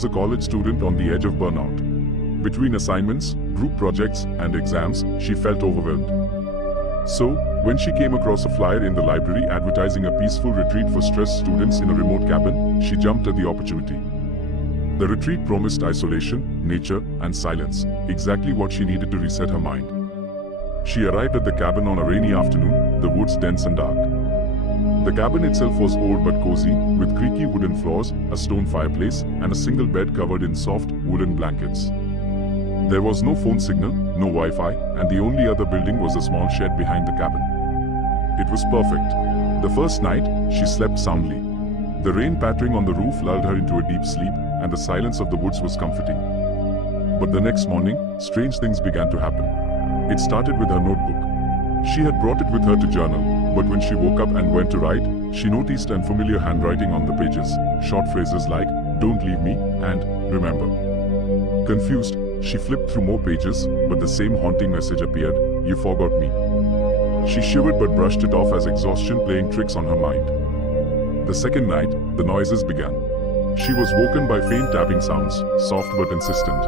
was a college student on the edge of burnout. Between assignments, group projects, and exams, she felt overwhelmed. So, when she came across a flyer in the library advertising a peaceful retreat for stressed students in a remote cabin, she jumped at the opportunity. The retreat promised isolation, nature, and silence, exactly what she needed to reset her mind. She arrived at the cabin on a rainy afternoon, the woods dense and dark. The cabin itself was old but cozy, with creaky wooden floors, a stone fireplace, and a single bed covered in soft, woolen blankets. There was no phone signal, no Wi-Fi, and the only other building was a small shed behind the cabin. It was perfect. The first night, she slept soundly. The rain pattering on the roof lulled her into a deep sleep, and the silence of the woods was comforting. But the next morning, strange things began to happen. It started with her notebook. She had brought it with her to journal, but when she woke up and went to write, she noticed unfamiliar handwriting on the pages, short phrases like, "Don't leave me," and "Remember." Confused, she flipped through more pages, but the same haunting message appeared, "You forgot me." She shivered but brushed it off as exhaustion playing tricks on her mind. The second night, the noises began. She was woken by faint tapping sounds, soft but insistent.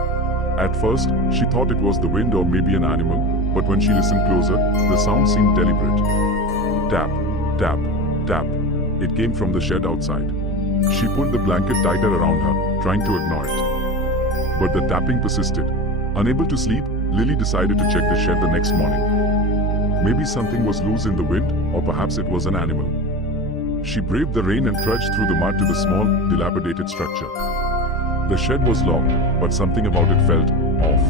At first, she thought it was the wind or maybe an animal, but when she listened closer, the sound seemed deliberate. Tap, tap, tap. It came from the shed outside. She pulled the blanket tighter around her, trying to ignore it. But the tapping persisted. Unable to sleep, Lily decided to check the shed the next morning. Maybe something was loose in the wind, or perhaps it was an animal. She braved the rain and trudged through the mud to the small, dilapidated structure. The shed was locked, but something about it felt off.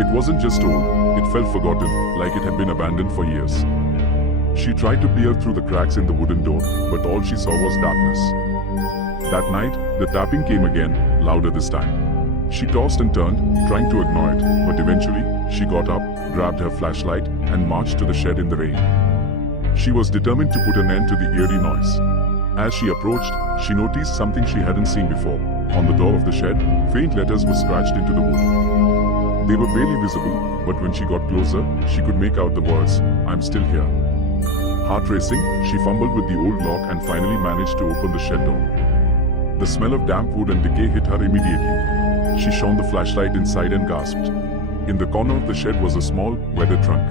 It wasn't just old, it felt forgotten, like it had been abandoned for years. She tried to peer through the cracks in the wooden door, but all she saw was darkness. That night, the tapping came again, louder this time. She tossed and turned, trying to ignore it, but eventually, she got up, grabbed her flashlight, and marched to the shed in the rain. She was determined to put an end to the eerie noise. As she approached, she noticed something she hadn't seen before. On the door of the shed, faint letters were scratched into the wood. They were barely visible, but when she got closer, she could make out the words, "I'm still here." Heart racing, she fumbled with the old lock and finally managed to open the shed door. The smell of damp wood and decay hit her immediately. She shone the flashlight inside and gasped. In the corner of the shed was a small, weathered trunk.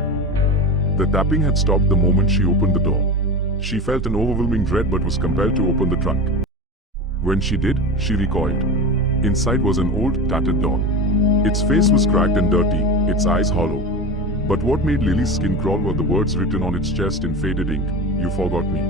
The tapping had stopped the moment she opened the door. She felt an overwhelming dread but was compelled to open the trunk. When she did, she recoiled. Inside was an old, tattered doll. Its face was cracked and dirty, its eyes hollow. But what made Lily's skin crawl were the words written on its chest in faded ink, "You forgot me."